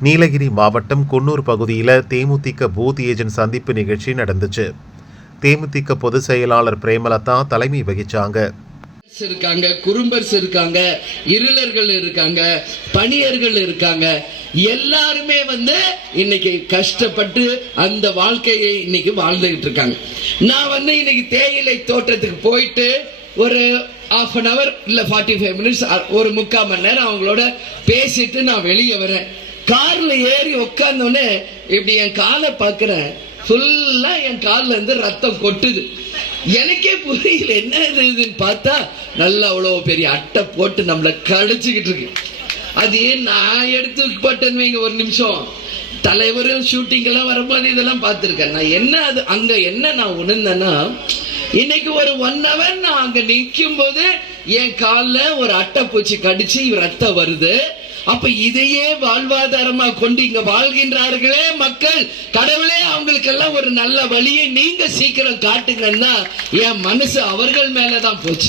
நீலகிரி மாவட்டம் குன்னூர் பகுதியில் தேமுதிக booth agent சந்திப்பு நிகழ்ச்சி நடந்துச்சு. தேமுதிக பொதுச் செயலாளர் பிரேமலதா தலைமை வகிச்சாங்க. இருக்காங்க குறும்பர்ஸ் இருக்காங்க இருளர்கள் இருக்காங்க பணியர்கள் இருக்காங்க. எல்லாருமே வந்து இன்னைக்கு கஷ்டப்பட்டு அந்த வாழ்க்கையை இன்னைக்கு வாழ்ந்துகிட்டு இருக்காங்க. நான் வந்து இன்னைக்கு தேயிலை தோட்டத்துக்கு போயிட்டு ஒரு ஆஃப் அன் அவர் இல்லை ஃபார்ட்டி ஃபைவ் மினிட்ஸ் ஒரு முக்கால் மணி நேரம் அவங்களோட பேசிட்டு நான் வெளியே வரேன். கார்ல ஏறி உட்கார்ந்தோடனே இப்படி என் காலை பாக்குறேன் ஃபுல்லா என் கால்ல இருந்து ரத்தம் கொட்டுது. எனக்கே புரியல என்ன இது இதுன்னு பார்த்தா நல்லா அவ்வளோ பெரிய அட்டை போட்டு நம்மளை கடிச்சுக்கிட்டு இருக்கு. அது நான் எடுத்து போட்டேன்னு வைங்க ஒரு நிமிஷம். தலைவரும் ஷூட்டிங் எல்லாம் வரும்போது இதெல்லாம் பார்த்துருக்கேன். நான் என்ன அது அங்க என்ன நான் உணர்ந்தேன்னா இன்னைக்கு ஒரு ஒன் ஹவர் நான் அங்க நிற்கும் போது என் காலில் ஒரு அட்டை பூச்சி கடிச்சு ரத்தம் வருது. அப்ப இதையே வாழ்வாதாரமா கொண்டு இங்க வாழ்கின்றார்களே மக்கள். கடவுளே அவங்களுக்கெல்லாம் ஒரு நல்ல வழியை நீங்க சீக்கிரம் காட்டுங்கன்னா என் மனசு அவர்கள் மேலதான் போச்சு.